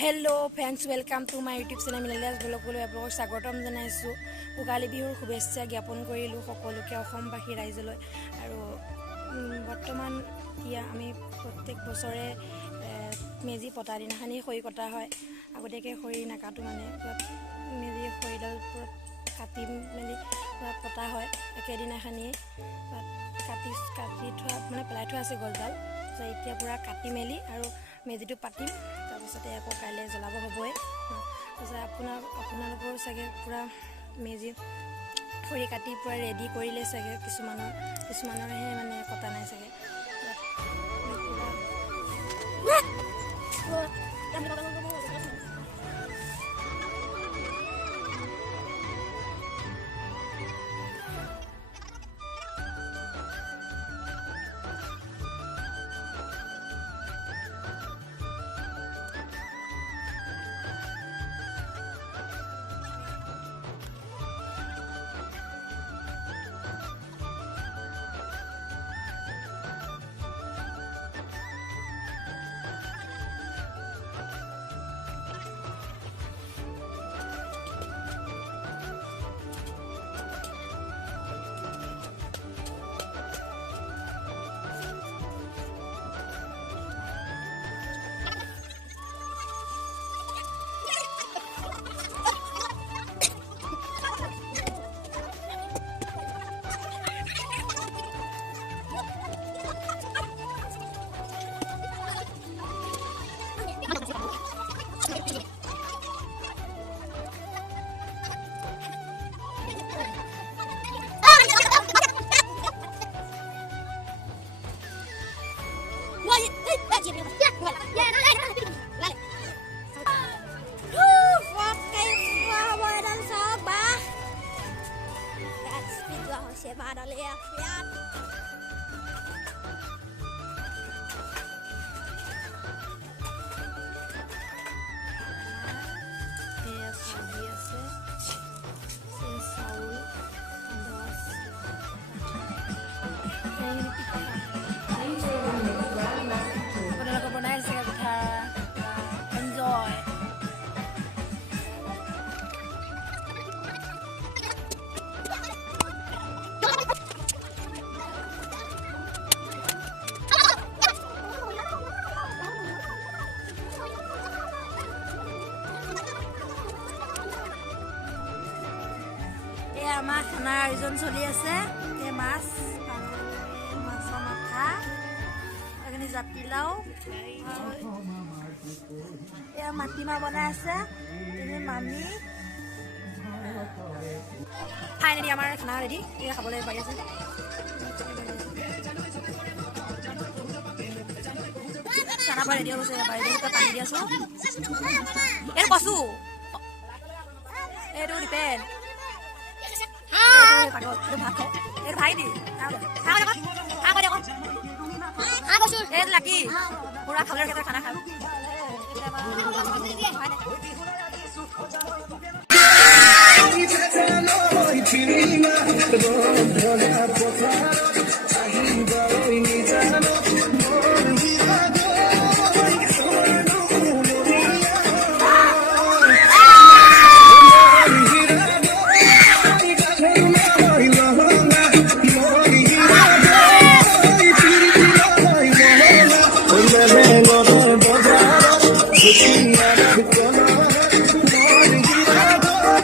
Hello' friends, welcome to my YouTube channel millennials ব্লগলৈ আপোনালোকক স্বাগতম জনাইছোঁ। ভোগালী বিহুৰ শুভেচ্ছা জ্ঞাপন কৰিলোঁ সকলোকে, অসমবাসী ৰাইজলৈ। আৰু বৰ্তমান এতিয়া আমি প্ৰত্যেক বছৰে মেজি পতা দিনাখনি খৰি কটা হয়। আগতীয়াকৈ খৰি নাকাটো, মানে মেজি খৰিডাল কাটি মেলি পতা হয় একেদিনাখনিয়ে। কাটি থোৱা মানে পেলাই থোৱা আছে গছডাল, এতিয়া পূৰা কাটি মেলি আৰু মেজিটো পাতিম। তাৰপিছতে আকৌ কাইলৈ জ্বলাব হ'বই। তাৰপিছত আপোনালোকৰো চাগে পূৰা মেজি খৰি কাটি পূৰা ৰেডি কৰিলে চাগে। কিছুমানৰহে মানে কটা নাই চাগে। আমাৰ খানাৰ আয়োজন চলি আছে। মাছৰ মাথা, জাতিলাও, এয়া মাটিমাহ বনাই আছে মামী। ফাইনেলি আমাৰ খানা ৰেডি, এয়া খাবলৈ পাৰি আছে। খানা পৰা ৰেডি হৈ গৈছে। পানী দি আছো। এইটো কচু, এইটো ডিপেণ্ড লাকি পুৰা খাবলৈ খানা খাম। Yeah.